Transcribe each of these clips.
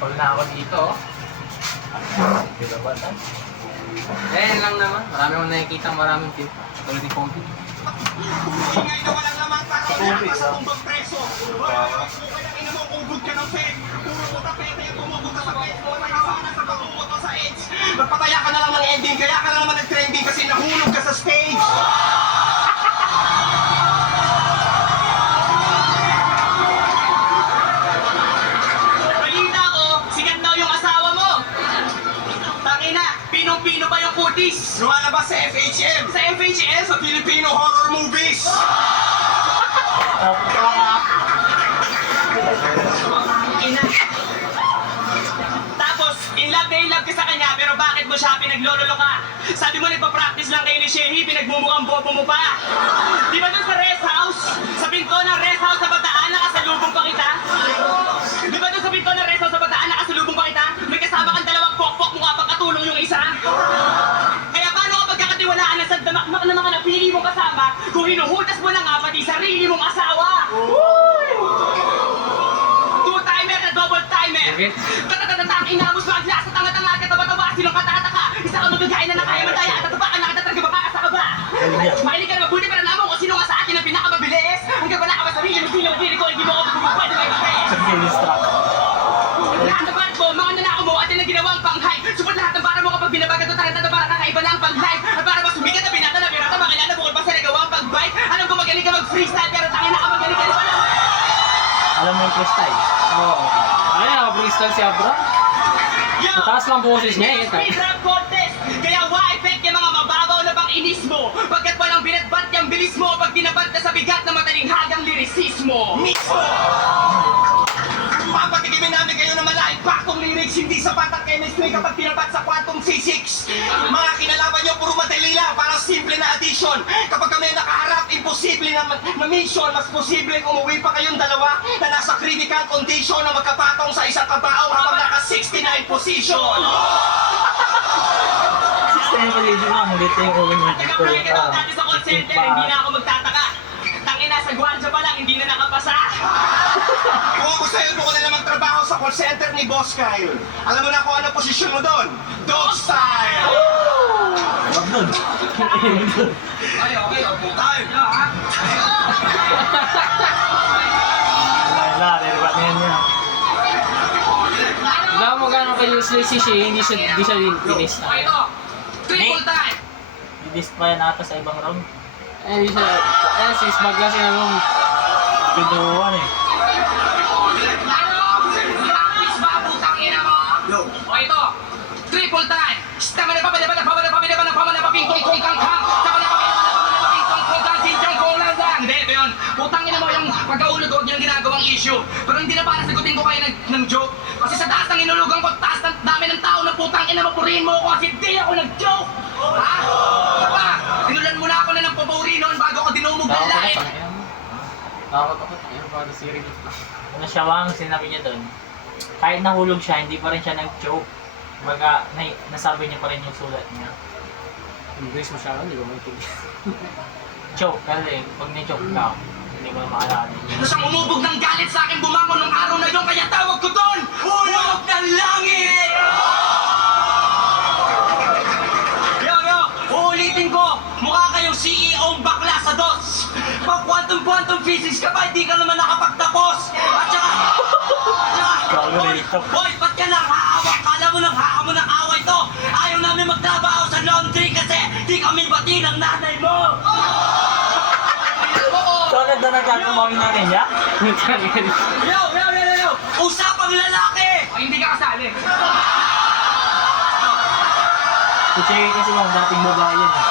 Sample na ako dito. Dito ba ito? Eh, lang naman. Marami akong nakikita, maraming tip. Tulad ni Kobe. Ingay na walang lamang takaw sa tumbang preso. Kaya ina mo, ugod ka ng fake. Puro mo tapete, tumugod ka sa pet mo. Nahiwana sa pag-umot mo sa edge. Nagpataya ka na lang ng ending, kaya ka na naman nag-trending kasi nahulog ka sa stage. Balita ko, sikat daw yung asawa mo. Tangina, pinong-pino pa yung kutis. Lumalabas sa FHM. Sa FHM? Sa Filipino Horror Movies. Ina. Tapos, in love ka sa kanya, pero bakit mo siya pinaglololo ka? Sabi mo nagpa-practice lang kayo ni Shehi, pinagmumukhang bobo mo pa. Di ba dun sa rest house? Sa pinto ng rest house sa Bataan, nakasalubong pa kita? Di ba dun sa pinto ng rest house sa Bataan, nakasalubong pa kita? May kasama kang dalawang pokpok mukha pang katulong yung isa? Kaya paano ka pagkakatiwalaan ng sandamakmak na mga napili mong kasama kung hinuhudas mo na nga pati sarili mong asawa? Two-timer na double-timer! Okay. Tatatatang inamos mo ang lasa, tanga-tanga ka, taba-taba, silong katataka. Isa ka magagain na nakaya mataya, at tatapakan na katatraga ka sa kaba. Makinig ka na mabuti para naman kung sino nga sa akin ang pinakamabilis. Hanggang wala ka ba sarili mo, sino ang diri ko, hindi mo ako pwede may stress. Lahat ng barat mo, mga nanako mo, at yan ang ginawang pang-hype. Supot lahat ng bara mo kapag binabagat o tarantado para kakaiba lang pang-live. At para mas sumikat na binata na birata, makilala bukod pa sa nagawang pag-bike. Alam ko magaling ka mag-freestyle, pero tangin na ka magaling ka rin. Alam mo yung freestyle? Oo. Ay, naka-freestyle si Abra. Mataas lang boses niya eh. Speed rap contest! Kaya wa-effect yung mga mababaw na pang-inis mo. Pagkat walang binatbat yung bilis mo, pag binabad ka sa bigat na matalinghagang lirisismo. Mismo! Papatigimin namin kayo na malaking baktong lyrics, hindi sapat ang chemistry kapag tinabat sa quantum physics. Mga kinalaban nyo, puro madali lang, parang simple na addition. Kapag kami nakaharap, imposible na mission. Mas posible kung umuwi pa kayong dalawa na nasa critical condition na magkapatong sa isang kabao habang naka 69 position. System position lang, ulit yung ulo mo. Nag-apply ka daw dati sa call center, hindi na ako magtataka. Tangina, sa gwardiya pa lang, hindi na nakapasa. Kung ako sa'yo, doon ko na naman trabaho sa call center ni Boss Kyle. Alam mo na kung ano posisyon mo doon? Dog style! Wag nun. Ay, okay, okay tayo. Wala, rebat na yan niya. Alam mo gano'n kay useless si Shea, hindi siya linis. Okay, ito. Triple time. Didist pa yan ata sa ibang round. Eh, hindi siya, si Smag lang siya nung Binuwan eh. Practice ba, putang ina mo? Okay, ito. Triple time. Tama na pamingkong kong kang kang. Tama na pamingkong kong kang sinjang kong lang lang. Hindi, ito yun. Putang ina mo yung pagkaulog, huwag yung ginagawang issue. Pero hindi na para sagutin ko kayo ng joke. Kasi sa taas ng inulugan ko, taas ng dami ng tao na putang ina mo, purihin mo ako kasi di ako nag-joke. Ha? Diba? Tinulan mo na ako na ng papuri noon bago ako dinumog ng lahat. Takot ako, ayun pa si Rick. Ano siya wang sinabi niya doon, kahit nahulog siya, hindi pa rin siya nag-choke. Baga, nasabi niya pa rin yung sulat niya. English masyado, hindi ko maintindihan. Choke, kasi pag na-choke ka, hindi mo na maalala. Siyang umubog ng galit sa akin bumangon ng araw na yun, kaya tawag ko doon, hulog ng langit! Yo, uulitin ko, mukha kayong CEO bakla sa DOS. Pag quantum physics ka ba, hindi ka naman nakapagtapos. At saka, Gago na dito. Hoy, ba't ka nang haawak? Kala mo nang haamon ng away to. Ayaw namin magtrabaho sa laundry kasi di kami bati ng nanay mo. So, nagdanagan natin niya? Yo! Usapang lalaki! Ay, hindi ka kasali. Kasi mga dating babae yan eh.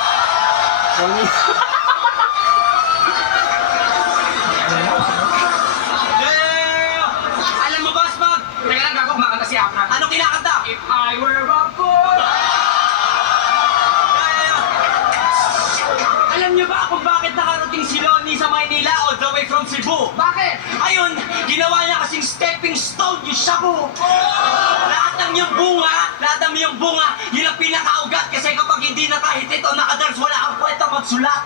Alam mo ba, Smug? Teka lang, gago, kumakanta si Afra. Ano kinakanta? If I were a boy. Alam niyo ba kung bakit nakarating si Lonnie sa Maynila all the way from Cebu? Bakit? Ayun, ginawa niya kasing stepping stone yung shabu. Lahat ng yung bunga, yun ang pinakaugat kasi kapag hindi nakahitit o nakadars, wala kang kwenta magsulat.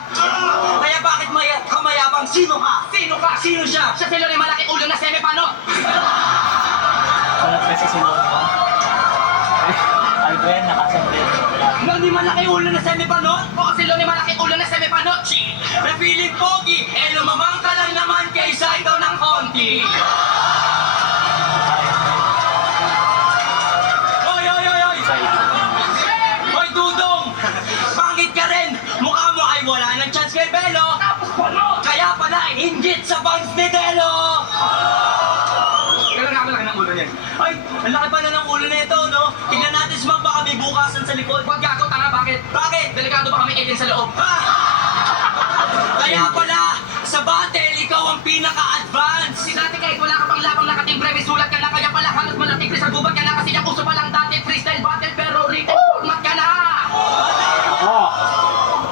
Kaya bakit kamayabang? Sino ka? Sino siya? Siya si Lonnie malaki ulo na semi-pano. Wala kasi si Lolo. Ay, ba yan? Nakasandin. Loni malaki ulo na semipanot? O kasi Loni malaki ulo na semipanotchi? Na feeling pogi, eh lumamang ka lang naman kaysa ikaw ng konti. Oy, oy, oy, oy! Hoy, Dudong! Pangit ka rin! Mukha mo ay wala ng chance kay Belo! Tapos pano! Kaya pala, inggit sa bangs ni Delo! Kailan nga malaki ng ulo niyan? Ay, ang laki pala ng ulo nito, no? Tingnan natin si Mang baka may bukasan sa likod. Huwag gago, tanga, bakit? Bakit? Delikado ba kami alien sa loob? Kaya pala, sa battle, ikaw ang pinaka-advance! Si dati kahit wala ka pang labang nakatimbre, may sulat ka na, kaya pala halos malating sa gubat ka na kasi yung uso pa lang dati freestyle battle pero written format ka na! Oo.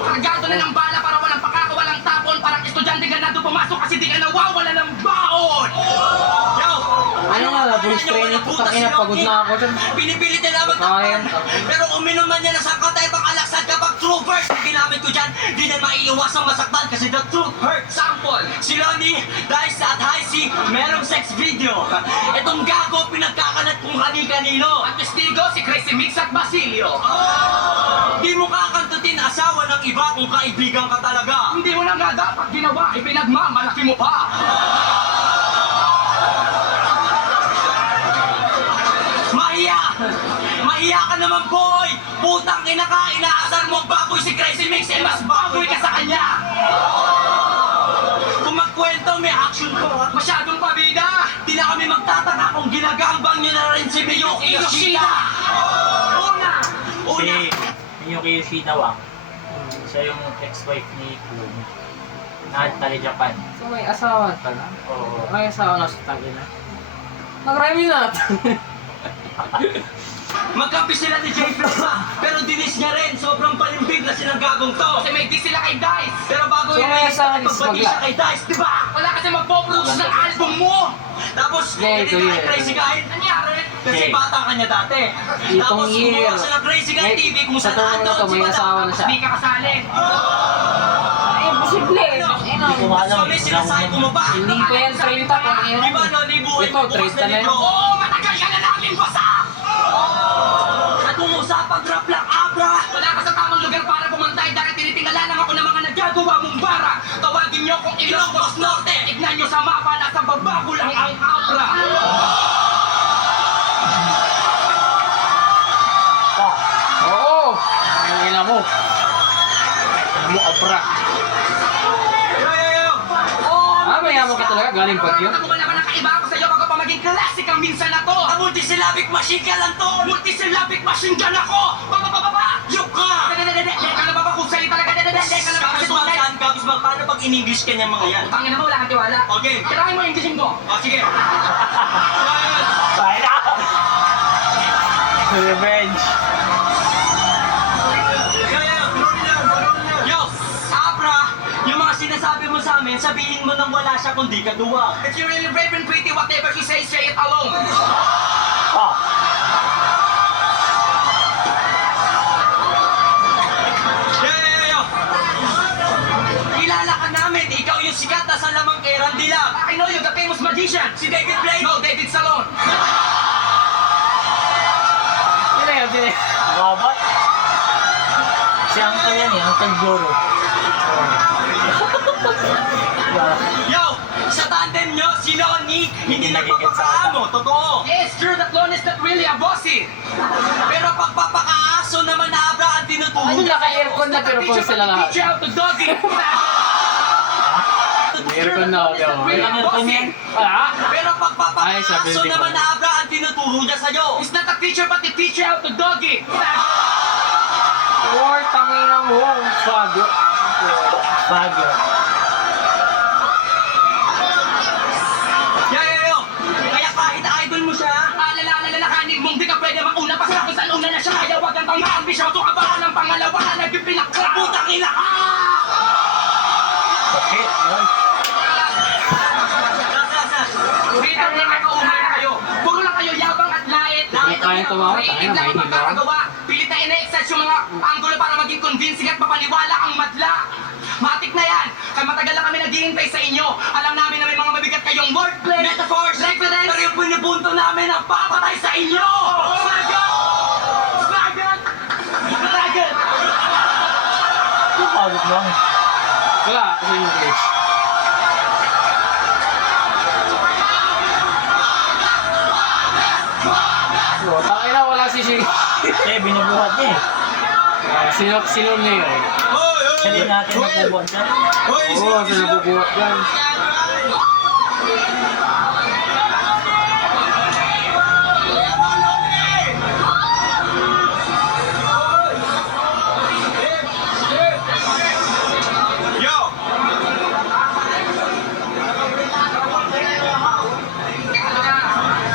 Kargado na ng bala para walang pakako, walang tapon, parang estudyante ka na doon pumasok kasi di ka nawawala ng baon! Yo! Ano nga, voice training ko, tangina, pagod na ako dyan. Pinipilit na naman Sayang. pero uminom man yan sa kataypang alaksad kapag true verse ang ginamit ko dyan, di na maiiwasang masaktan kasi the truth hurts. Sample, si Lonnie, Dice at Heisey, merong sex video. Itong gago pinagkakalat kung kani-kanino. At testigo si Crazy Mix at Basilio. Di mo kakantutin asawa ng iba kung kaibigan ka talaga. Hindi mo na nga dapat ginawa, ipinagmamalaki mo pa. Mahiya ka naman, boy! Putang ina ka, inaasar mo ang baboy si Crazy Mix, eh mas baboy ka sa kanya! Kung magkwento, may action ko. Masyadong pabida! Di na kami magtataka kung ginagambang niyo na rin si Miyuki Yoshida! Una! Si Miyuki Yoshida Wang. Siya yung ex-wife ni Kun. Nakatali Japan. So may asawa pala. Oo. May asawa na sa tangina. Nag-rhyme na. Magkampi sila ni Jay Flora, pero dinis niya rin, sobrang palimbig na sinagagong to. Kasi may diss sila kay Dice. Pero bago So, yan, may asawa ni pagbati Smagla. siya kay Dice, di ba? Wala kasi magpo-produce ng album mo. Tapos, Yeah, hindi ito ka yun. kay Crazy Guy, nangyari. Kasi Okay. bata ka niya dati. Itong Tapos, year. gumawa siya ng Crazy Guy May- TV kung sa saan taon na to, si may Madam. asawa na siya. Hindi ka kasali. Ay, posible. Hindi ko alam. So, may sinasabi mo ba? Hindi pa yan 30 kung Di ba, no, libuhin Ito, mo bukas 30 na libro? yun. Oo, matagal ka na namin basa! At kung usapang rap lang, abra! Wala ka sa tamang lugar para bumantay dahil tinitingala lang ako ng mga nagagawa mong bara. Tawagin niyo kung Ilocos Norte. Tignan niyo sa mapa, nasa babago lang ang abra. Oo. Ang ina mo. Ano mo, abra. Ah, mayaman ka talaga. Galing Bagyo. Ako ba naman nakaiba ako sa'yo bago pa maging classic ang minsan na to? Ang multisyllabic machine ka lang to! Multisyllabic machine gun ako! Ba! Yok ka! Ka na ba ba kung sa'yo talaga? Ka na ba kasi tunay? Kapis ba? Paano pag in-English ka niya mga yan? Tangin na mo, wala kang tiwala. Okay. Kailangan mo Englishin ko. O, sige. Bye na! Revenge! Yo, Abra, yung mga sinasabi mo sa amin, sabihin mo nang wala siya kundi ka duwa. If you're really brave and pretty, whatever he says, say it alone. Oh! Yo. Kilala ka namin, ikaw yung sikat na sa lamang kay Randila. I know you, the famous magician. Si David Blaine? No, David Salon. Sino yun? Sino yun? Babat? Si Uncle yan eh, Uncle Joro. Yo, sa tandem nyo, si Lonnie, hindi nagigit sa nagpapakaamo, totoo. It's true that Lonnie is not really a bossy. Pero pagpapakaaso naman na Abra ang tinuturo. Ano, naka-aircon na pero po sila lahat. Teach out the doggy. Aircon na ako. Really a Aircon bossy. yan? Ah? Pero Ay, sa pagpapakaaso building naman ko. na Abra ang tinuturo niya sa'yo. He's not a teacher but he teach out the doggy. Or, tangina mo. Bago. Bago. Yo. Kaya kahit idol mo siya, alala-alala-kanig mong di ka pwede makuna pa sa kung saan una na siya. Kaya wag ang pang-ambisyon, tukabahan ng pangalawa na nagpipinakla. Putang ina ka! Sakit, yun. Dito na nakauumay na kayo. Puro lang kayo yabang at lait. Hindi kaya tumawa, tangina. bigla may kang magkakagawa. Pilit na ina-exercise yung mga angulo para maging convincing at mapaniwala ang madla. Matik na yan. Kaya matagal na kami naghihintay sa inyo. Alam namin na may mga mabigat kayong wordplay, metaphors, reference. Pero yung pinibunto namin ang papatay sa inyo! Sagat! Sagat! Sagat! Pagod lang. Wala, kasi English. Takay na, wala si Shig. Eh, binubuhat niya eh. Sino niya yun? Siya din natin nabubuhat siya. Oo, sila bubuhat yan. Yo!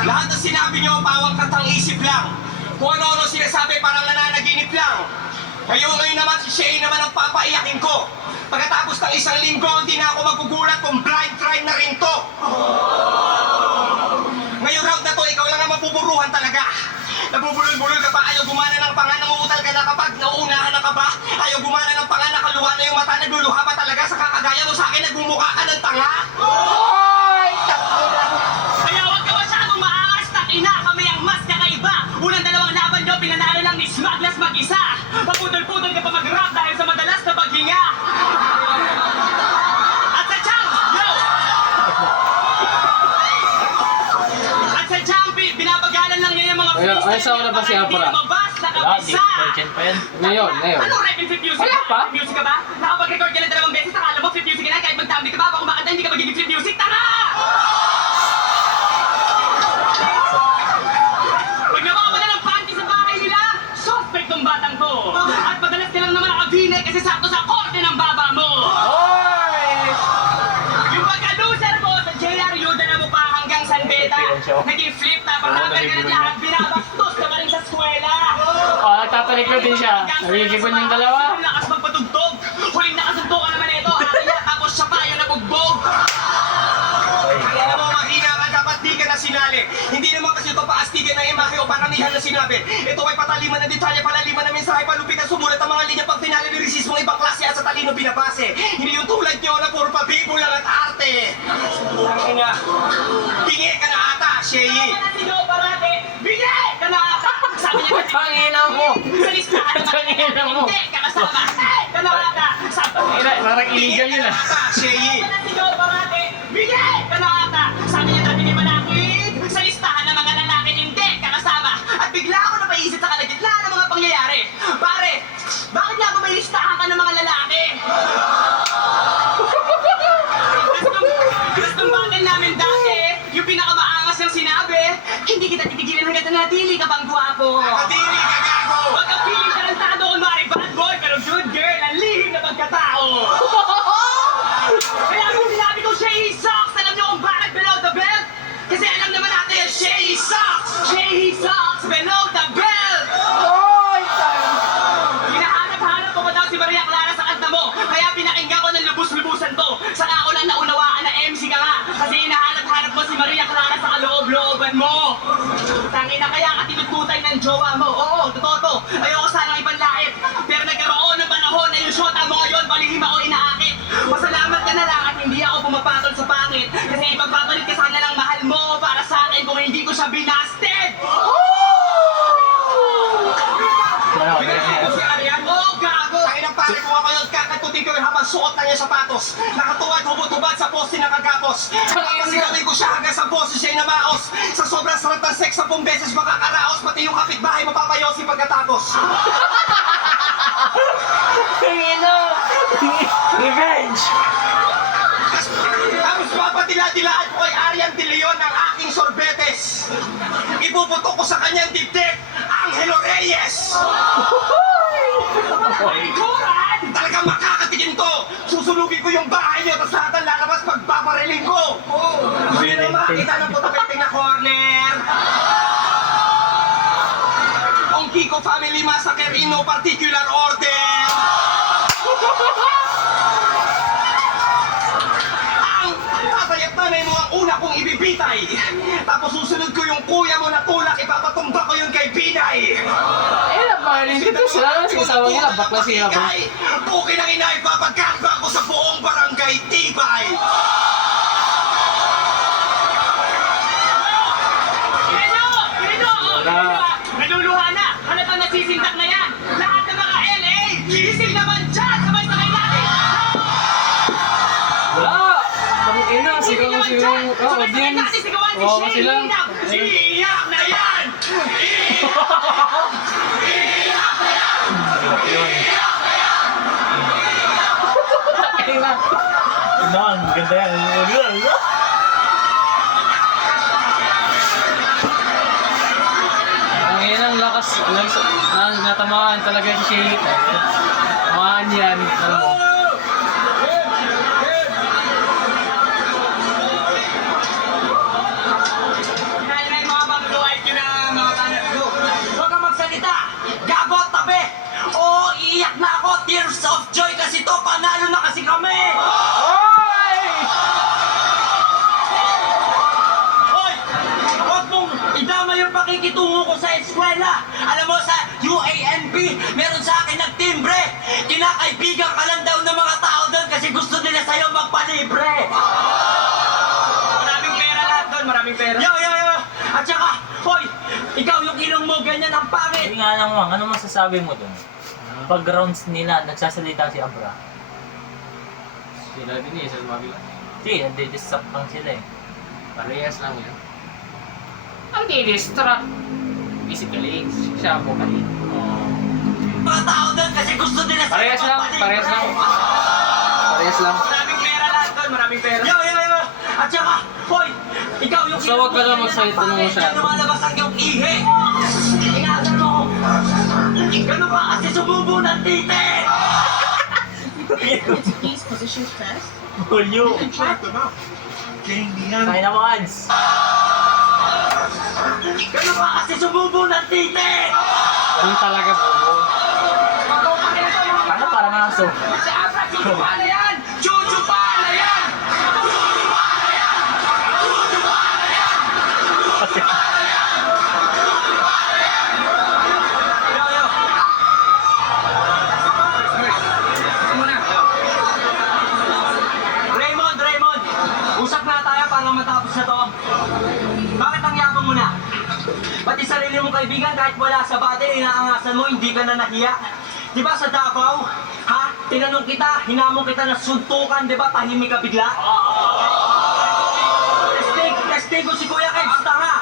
Lahat ng sinabi niyo, pawang katang isip lang. Kung ano-ano sinasabi, parang nananaginip lang. Ngayon naman, si Shay naman ang papaiyakin ko. Pagkatapos ng isang linggo, hindi na ako magugulat kung blind crime na rin to. Ngayong round na to, ikaw lang ang mapupuruhan talaga. Nabubulol-bulol ka pa, ayaw gumana ng panga, nanguutal ka na kapag nauunahan na ka ba? Ayaw gumana ng panga, nakaluha na yung mata, nagluluha pa talaga sa kakagaya mo sa akin, nagmumukha ka ng tanga. Kaya huwag ka masyadong maangas, takina, kami ang mas kakaiba. Unang dalawang laban nyo, pinanalo lang ni Smaglas mag-isa. Paputol-putol ka pa mag-rap dahil sa madalas na paghinga. At sa champ, yo! At sa champi, binabagalan lang niya yung mga Ay, freestyle sa una ba si Apara? Wala, di. Virgin pa yan. Ngayon. Ano, rap and flip music? Wala pa? Flip music ka ba? Nakapag-record ka lang 2 beses, akala mo flip music ka na, kahit magtambi ka ba, baka kumakanta, hindi ka magiging flip music, tanga! Pag nawawala ng panty sa bahay nila, suspect tong batang to. At madalas ka lang naman nakabine kasi sakto sa korte ng baba mo. Yung pagka-loser mo sa JRU, dala mo pa hanggang San Beda. Naging flip na, parang ka ng lahat, binabastos ka pa rin sa eskwela. Nagtatalikod din siya. Nagigipon yung dalawa. Huling lakas magpatugtog. Huling nakasugtog ka naman ito. Kaya tapos siya pa yung nabugbog. Kaya mo mahina ka, dapat di ka na sinali. Hindi naman kasi ito paastigan ng imahe o paramihan na sinabi. Ito ay pataliman ng detalye, palaliman ng mensahe, palupit at sumulat ang mga linya pag finale ni resismong ibang klase at sa talino binabase. Hindi yung tulad nyo na puro pabibo lang at arte. Ang ina, bingi ka na ata, Sheyi. Bingi ka na ata. Sabi niya kasi, Tangina mo! sa listahan ng mga Tangina mo! hindi ka kasama. Ka na ata. Parang illegal yun ah. Sheyi. Bigay! Ka na ata! Sabi niya dati ni Manakit, sa listahan ng mga lalaki hindi ka kasama. At bigla ako napaisip sa kalagitnaan ng mga pangyayari. Pare, bakit niya ako may listahan ka ng mga lalaki? Gustong bagay namin dati, yung pinakamaangas yung sinabi, hindi kita titigilan hanggang natili ka pang guwapo. Natili ka gago! Huwag kang piling tarantado kung mari bad boy, pero good girl, ang lihim na pagkatao. Kaya kung sinabi ko Shay sucks, alam niyo kung bakit below the belt? Kasi alam naman natin, Shay sucks! Shay sucks below the belt! Hinahanap-hanap ko pa daw si Maria Clara sa kanta mo, kaya pinakinggan ko ng lubus-lubusan to. Saka ako lang naunawaan na MC ka nga, kasi hinahanap-hanap mo si Maria Clara sa kaloob-looban mo. Tangina kaya ka tinututay ng jowa mo. Oo, totoo to. Ayoko sanang ipanlait. Pero nagkaroon ng panahon na yung shota mo ngayon, palihim ako inaakit. Masalamat ka na lang at hindi ako pumapatol sa pangit. Kasi ipagpapalit ka sana ng mahal mo para sa akin kung hindi ko siya binasted. Oh, gago! Tayo ng pare ko ako yun, kakatutin ko yung habang suot na niya sapatos. Nakatuwad, hubot-hubad sa poste ng kagapos. Papasigawin ko siya hanggang sa boses siya'y namaos. Sa sobrang sarap ng sex, 10 beses makakaraos. Pati yung kapitbahay mapapayosi pagkatapos. Revenge! Tapos papatila-tilaan ko kay Arian De Leon ang aking sorbetes. Ibubuto ko sa kanyang dibdib, Angelo Reyes! Koran! Talagang makakatigin to! Susunugin ko yung bahay niyo, tapos lahat ang lalabas pagbabariling ko! Gusto niyo na makakita ng putupeting na corner? Ang Kiko Family Massacre in no particular order! Ang tatayat nanay mo ang una kong ibibitay. Tapos susunod ko yung kuya mo na tulak, ipapatumba ko yun kay Binay. Eh, napahalin ko to sila. Sinasawa nila, bakla siya ba? Pukin ang ina, ipapagkakba ko sa buong barangay Tibay. Naluluha na! Halatang nasisindak na yan! Lahat ng mga LA! Gising naman dyan! Sabay-sabay natin! Wala! Tangina, sigaw mo sigaw mo. Oh, audience. Oo, sila. Iiyak na yan! Tangina. Nang, ganda yan. Ang ang lakas. Natamaan talaga si Shay. Tamaan yan. Ano mo? Nay, mga mangluluwait yun na mga tanat ko. Huwag kang magsalita! Gago, tabi! Oo, iiyak na ako! Tears of joy kasi to! Panalo na kasi kami! Oy! Hoy! Huwag mong idama yung pakikitungo ko sa eskwela! Alam mo, sa UANP, meron sa akin nagtimbre! Kinakaibigan ka lang daw ng mga tao doon kasi gusto nila sa'yo magpalibre! Maraming pera lahat doon, maraming pera. Yo! At saka, hoy! Ikaw yung ilong mo, ganyan ang pangit! Hindi nga lang, Mang, ano masasabi mo dun? Pag rounds nila, nagsasalita si Abra. Sila din eh, sa lumabila. Hindi, nade-disrupt lang sila eh. Parehas lang yun. Ang di-distract. Basically, siya po kami. Mga tao doon kasi gusto nila sa'yo Parehas lang, magpalibre! parehas lang. Parehas lang. Maraming pera lahat doon, maraming pera. Yo! At saka, hoy! Ikaw yung Basta huwag ka lang magsalita ng masyado. lumalabas ang iyong ihi! Ingatan mo! Ganun ka kasi sumubo ng tite! Please position first. Hulyo! Kaya na mo, Ans! Ganun ka kasi sumubo ng tite! Ganun talaga, bobo. Ano parang aso? Si Abra, chuchupa na yan! Chuchupa na yan! Yo! Raymond! Usap na tayo para matapos na to. Bakit ang yabang mo na? Pati sarili mong kaibigan kahit wala sa bate, inaangasan mo, hindi ka na nahiya. Di ba sa Davao? Ha? Tinanong kita, hinamon kita na suntukan, di ba? Tahimik ka bigla? Testigo si Kuya Kebs, tanga!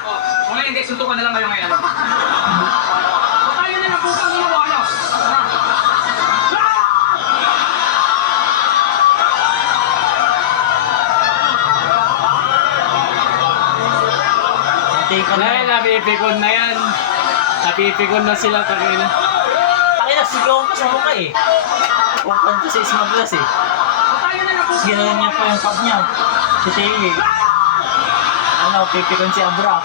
Kung ngayon, hindi, suntukan na lang kayo ngayon. Tayo na ng bukang ina mo, ano? Take ka Dahil na. napipikon na yan. Napipikon na sila, tagay na. Takina, sigaw pa sa mukha eh. Pupunta to sa Ismaglas eh. Tayo na ng bukang Sigaw niya pa yung pub niya. Si Tay eh. Ano, pipikon si Abra.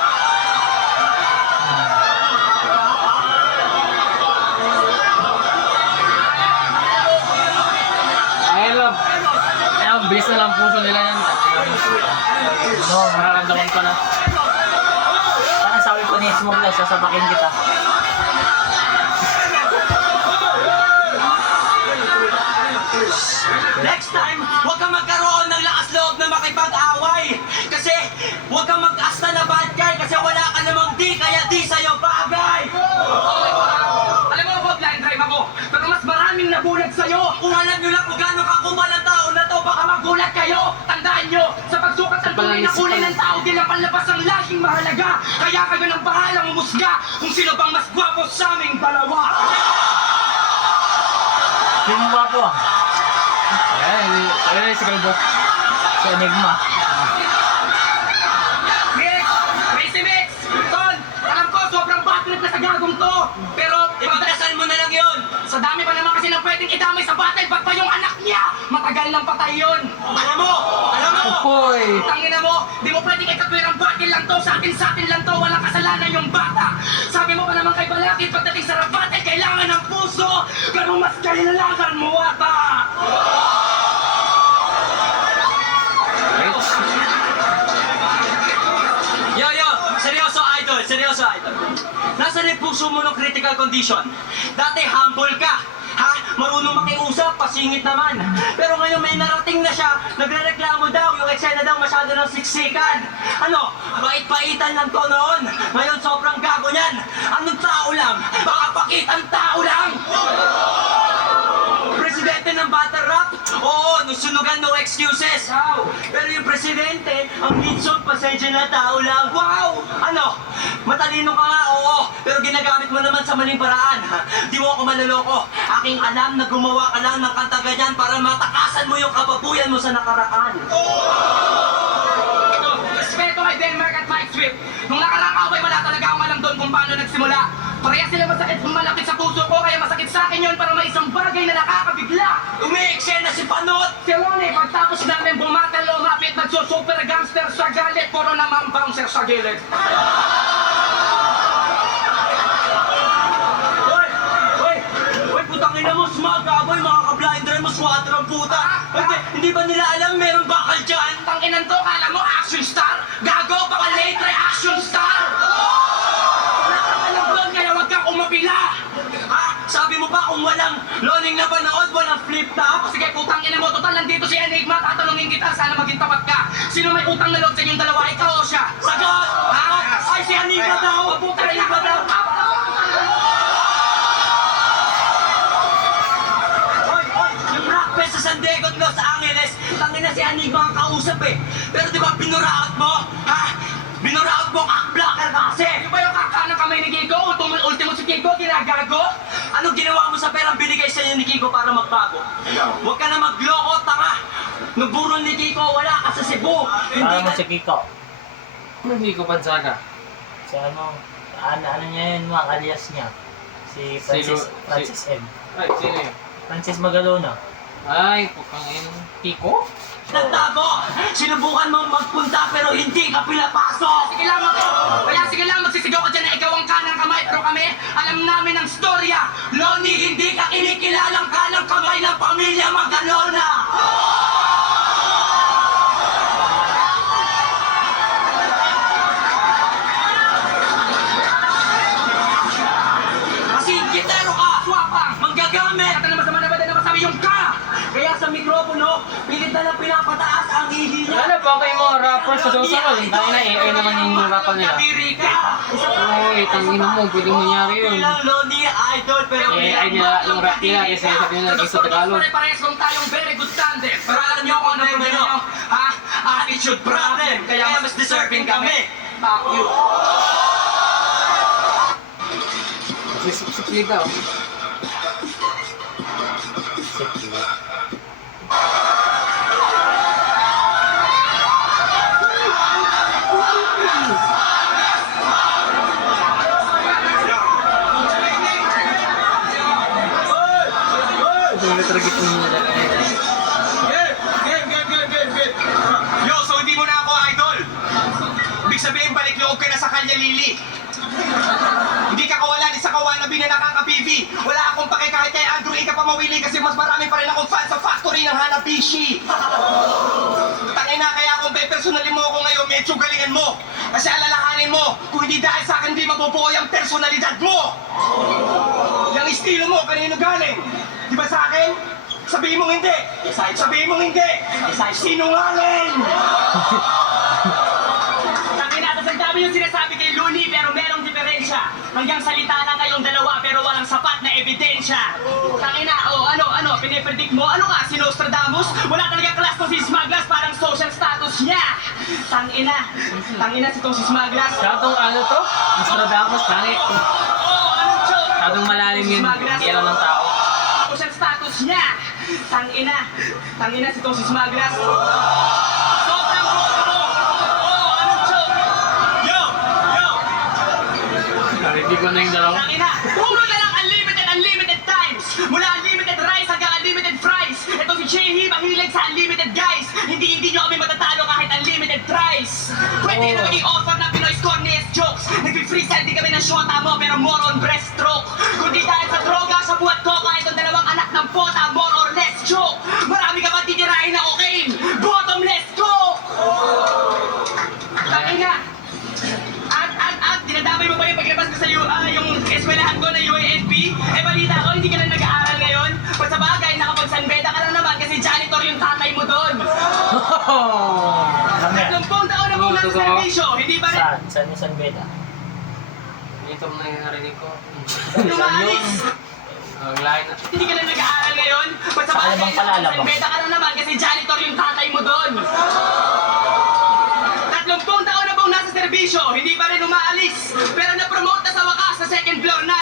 Ay, love. Ay, ang bilis na lang puso nila yan. No, Mararamdaman ko na. parang sabi ko ni Ismaglas, sasabakin kita. Next time, huwag kang magkaroon ng lakas loob na makipag-away. Kasi huwag kang mag-asta na bad guy kasi wala ka namang di kaya di sa'yo bagay. Alam mo, Bob, line drive ako. Pero mas maraming nabulag sa'yo. Kung alam nyo lang kung gano'ng kakumal ang tao na to, baka magulat kayo. Tandaan nyo, sa pagsukat ng tunay na kulay ng tao, di lang panlabas ang laging mahalaga. Kaya kayo nang bahalang umusga kung sino bang mas gwapo sa aming dalawa. Sino ba po? Ay, si Kalbo. Si Enigma. Mix! Crazy Mix! Ton! Alam ko, sobrang batlog na sa gagong to! Pero, ipagdasal mo na lang yun! Sa dami pa naman kasi nang pwedeng idamay sa battle, ba't pa yung anak niya? Matagal nang patay yun! Alam mo! Hoy! Tangina mo, di mo pwedeng ikatwirang battle lang to, sa atin lang to, walang kasalanan yung bata! Sabi mo pa naman kay Balakid, pagdating sa rap battle, kailangan ng puso! Ganun mas kailangan mo ata! puso mo ng critical condition? Dati humble ka. Ha? Marunong makiusap, pasingit naman. Pero ngayon may narating na siya, nagrereklamo daw, yung eksena daw masyado ng siksikan. Ano? Bait-baitan lang to noon. Ngayon sobrang gago niyan. Anong tao lang? Baka pakitang tao lang! Presidente ng battle rap? Oo, nung sunugan, no excuses. Wow. Pero yung presidente, ang hitsog, pasensya na tao lang. Wow! Ano? Matalino ka nga, oo. Pero ginagamit mo naman sa maling paraan. Di mo ako manloloko. Aking alam na gumawa ka lang ng kanta ganyan para matakasan mo yung kababuyan mo sa nakaraan. Respeto kay Denmark at Mike Swift. Nung nakaraang away, wala talaga akong alam doon kung paano nagsimula. Pareha sila masakit malapit sa puso ko, kaya masakit sa akin yun para may isang bagay na nakakabigla. Umi-eksena si Panot! Si Ronnie, pagtapos namin bumatal o mapit, nagsusuper gangster sa galit, puro naman bouncer sa gilid. Hoy, putang ina mo, smog ka, boy, mga ka-blinder mo, squatter ang puta. Hindi ba nila alam meron bakal dyan? Tanginan to, kala mo action star? Gago, baka late reaction star! Wala kang alam doon, kaya huwag kang umapila! Ha? Sabi mo ba kung walang loning na panood, walang flip top? Sige, putang ina mo, total nandito si Enigma, tatanungin kita, sana maging tapat ka. Sino may utang na loob sa inyong dalawa, ikaw o siya? Sagot! Ha? Ay, si Anika daw! Putang ina mo daw! Hoy, yung rock fest sa San Diego at Los Angeles, tangin na si Anika ang kausap eh. Pero di ba binuraot mo? Ha? Binuraot mo, cock-blocker ka kasi! Yung ba yung kakanang kamay ni Kiko? Ultimo si Kiko, ginagago? Anong ginawa mo sa perang binigay sa'yo ni Kiko para magbago? Huwag ka na magloko, tanga! Nung burol ni Kiko, wala ka sa Cebu! Hindi Parang ka... si Kiko. Hindi ko pansaga. Si ano niya yun, mga alias niya. Si Francis M. Ay, sino yun? Francis Magalona. Ay, putangin. Kiko? Nagtago! Sinubukan mong magpunta pero hindi ka pinapasok! Sige lang ako! Kaya sige lang, magsisigaw ka dyan na ikaw ang kanang kamay. Pero kami, alam namin ang storya. Loni, hindi ka kinikilalang kanang kamay ng pamilya Magalona! Kasi gitero ka! Swapang! Manggagamit! At naman sa manabad na masabi yung ka! Kaya sa mikropono, pilit na lang pinapataas ang hihi niya. Ano ba kayo mga rappers sa susunod? Tayo na AI naman yung rapper nila. Kabiri ka! Uy, tangina mo, pwedeng mangyari yun. Bilang Loni, idol, pero AI nila, yung rap nila, kasi sabi nila, kasi sa Tagalog. Pare-parehas kong tayong very good tandem. Pero alam niyo kung ano yung problema ano? nyo? Ha? Attitude problem! Kaya mas deserving kami! Fuck you. Sikli daw. Target mo nila. Yo, so hindi mo na ako idol. Ibig sabihin, balik loob ka na sa kanya, Lili. Hindi ka kawalan, isa kawanabi na nakaka-PV. Wala akong pake kahit kay Andrew A ka pa mawili kasi mas marami pa rin akong fan sa factory ng Hanabishi. Tangina, kaya kung pe-personalin mo ako ngayon, medyo galingan mo. Kasi alalahanin mo, kung hindi dahil sa akin, hindi mabubuo yung personalidad mo. Yung estilo mo, kanino galing? Di ba sa akin? Sabihin mong hindi! Sabihin mong hindi! Sinungaling! Nakinatas ang dami yung sinasabi kay Luni pero merong diferensya. Hanggang salita lang kayong dalawa pero walang sapat na ebidensya. Tangina, ano, pinipredict mo? Ano ka, si Nostradamus? Wala talaga class to si Smaglas, parang social status niya. Tangina si to si Smaglas. Katong ano to? Nostradamus, pangit. Anong joke? Katong malalim yun. Hindi alam ng tao. Social status niya. Tangina si to si Smaglas. Sobrang bobo. Anong joke? Yo! Hindi ko na yung dalawa. Tangina, puro na lang unlimited times. Mula unlimited rice hanggang unlimited fries. Ito si Chehi, mahilig sa unlimited guys. Hindi nyo kami matatalo kahit unlimited tries. Pwede na maging offer ng Pinoy's corniest jokes. Nag-freestyle di kami ng shota mo pero more on breaststroke. Kundi dahil sa droga, sa buhat ko, kahit ang dalawang anak ng pota, more or less joke. Marami ka ba titirahin na cocaine? Bottomless coke! Tangina! At, dinadamay mo ba yung paglabas ko sa yung serbisyo, hindi ba rin Saan yung San Beda? Ito na yung narinig ko. umaalis? Ang lain na. Hindi ka na nag-aaral ngayon? Ba't sa Sa bagay Alabang na Palalabang. San Beda ka na naman kasi janitor yung tatay mo doon. 30 taon na bang nasa serbisyo, hindi pa rin umaalis. Pero na-promote na sa wakas sa second floor na.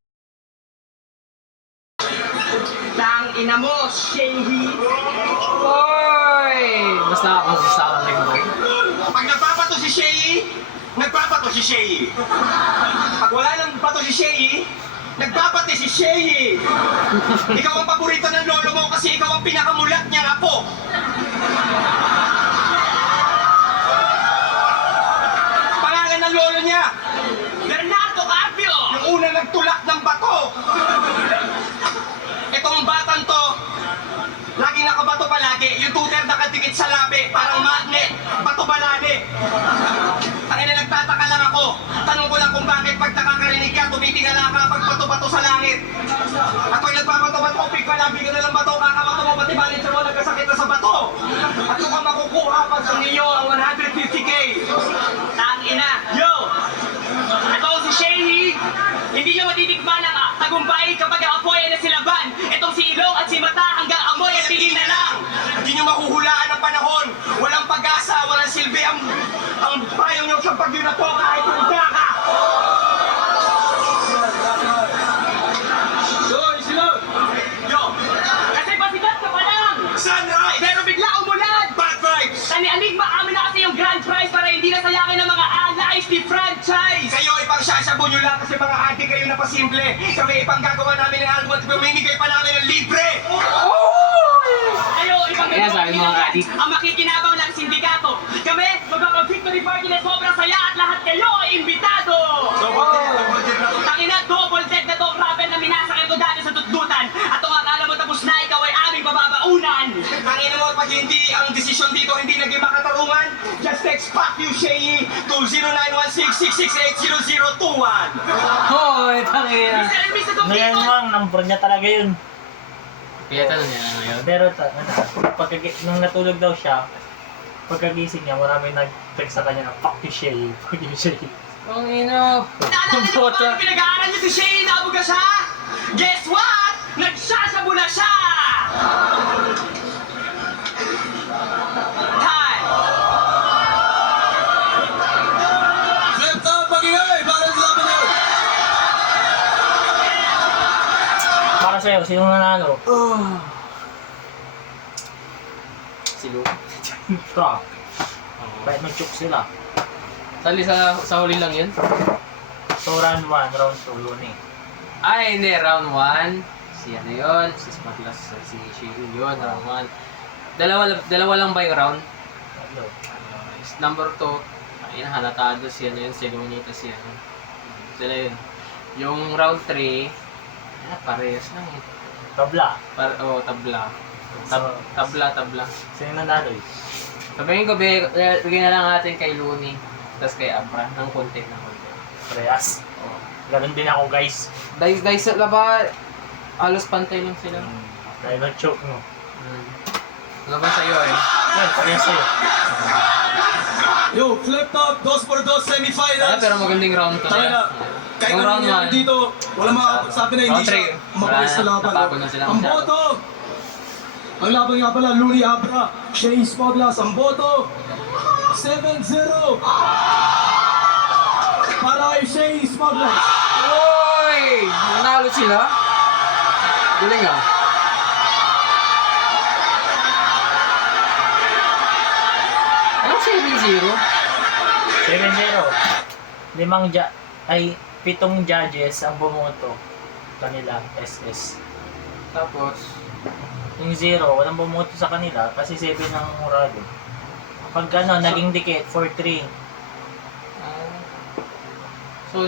Tang ina mo, Shehi. Hoy! Mas nakakasasama na yung boy. Pag nagpapato si Shay, nagpapato si Shay. Pag wala nang pato si Shay, nagpapati si Shay. Ikaw ang paborito ng lolo mo kasi ikaw ang pinakamulat niyang apo. Pangalan ng lolo niya, Bernardo Carpio. yung una nagtulak ng bato. Itong batang to, laging nakabato palagi. Yung tuter nakadikit sa labi, parang magnet. Bato balani. Tangina, nagtataka lang ako. Tanong ko lang kung bakit pag nakakarinig ka, tumitingala ka pag bato-bato sa langit. At pag nagbabato-bato, pigpalabi ka na ng bato, kakabato mo, pati manager mo nagkasakit na sa bato. At kung ka makukuha pa sa inyo ang 150K. Tang ina. Yo! Ito si Shehi. Hindi nyo matitikman ang tagumpay kapag ang apoy ay nasilaban. Itong si Ilong at si Mata hanggang amoy at tigil na lang. Hindi nyo mahuhulaan ang panahon. Walang pag-asa, walang silbi ang payo nyo sa bagyo na to kahit handa ka. Yo! Kasi pasikat ka pa lang. Sunrise! Pero bigla umulan. Bad vibes! Sa Enigma, amin na kasi yung grand prize para hindi na sayangin ng mga allies ni franchise. Kayo ipang sasabo nyo lang kasi mga ate kayo na pasimple. Kami ipang gagawa namin ng album at pamimigay pa namin ng libre. Kayo, ibang Kaya sabi mga adik. ang makikinabang ng sindikato. Kami, magpapag-victory party na sobrang saya at lahat kayo ay imbitado. Tangina, double deck na to, rapper na minasakay ko dati sa tutdutan. At kung akala mo tapos na, ikaw ay aming bababaunan. Tangina mo, pag hindi ang desisyon dito hindi naging makatarungan, just text fuck you, Shay, to 0916-668-0021. Hoy! Tangina! Mr. and Mr. Ngayon Complete. mo, ang number niya talaga yun. Kaya tanong niya ngayon. Pero nung natulog daw siya, pagkagising niya, marami nag-text sa kanya na, fuck you, Shay. Fuck you, Shay. Ang ino! Naalala niyo ba paano pinag-aaral niyo si Shane na abuga siya? Guess what? Nagsasabu na siya! Time! Flip top, pag-ingay, para sa laban nyo. Para sa'yo, sino nanalo? Silo. Ito. Kahit mag-choke sila. Sali sa huli lang yun? So round 1, round 2, Luni. Ay, hindi. Round 1. Si ano yun? Si Spaglas. Si Shiru yun. Round 1. Dalawa lang ba yung round? Hello. Number 2. Ay, nahalatado si ano yun. Si Lunita si ano. Sila yun. Yung round 3. Parehas lang eh. Tabla. Tabla. So, Tabla. sino nanalo eh? Sabihin ko, bigyan na lang natin kay Looney. Tapos kay Abra. Ng konti. Preyas. Oh. Ganun din ako, guys. Dice sa laba. Halos pantay lang sila. Dahil nag-choke mo. Laban sa'yo eh. Yan, parehas sa'yo. Yo, flip top, 2x2 semifinals. Pero magandang round to Tayo na. Kahit Yung anong round nangyari 1. dito, wala makakapagsabi na hindi Round siya 3. mapawis sa laban. Napagod na sila Ang masyado. boto! Ang laban nga pala, Luni Abra, Shane Spoglas. Ang boto, 7-0. Para kay Shane Spoglas. Uy! Nanalo sila? Galing ah. Ano 7-0? 7-0. 7 judges ang bumoto. Kanila, SS. Tapos, Yung 0, walang bumoto sa kanila kasi 7 ang murado. Pag ano, naging dikit, 4-3. so,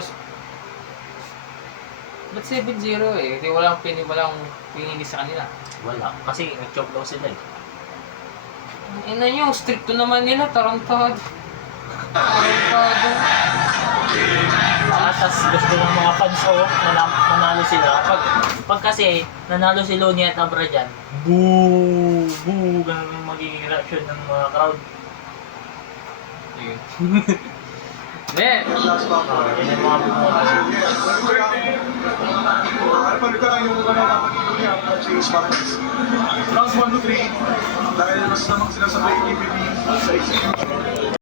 ba't 7-0 eh? Di walang pinili sa kanila. Wala. Kasi nag-choke daw sila eh. Ina nyo, stricto naman nila, tarantado. Tapos gusto ng mga fans ko manalo sila. Pag kasi nanalo si Loni at Abra dyan, boo! Boo! Ganun yung magiging reaction ng mga crowd. Ayun. Hindi. Last back. Yan yung mga bumuha. Ano ka lang yung dapat ni Abra, si Spartans. Rounds 1 to 3, dahil mas lamang sila sa play activity, sa execution,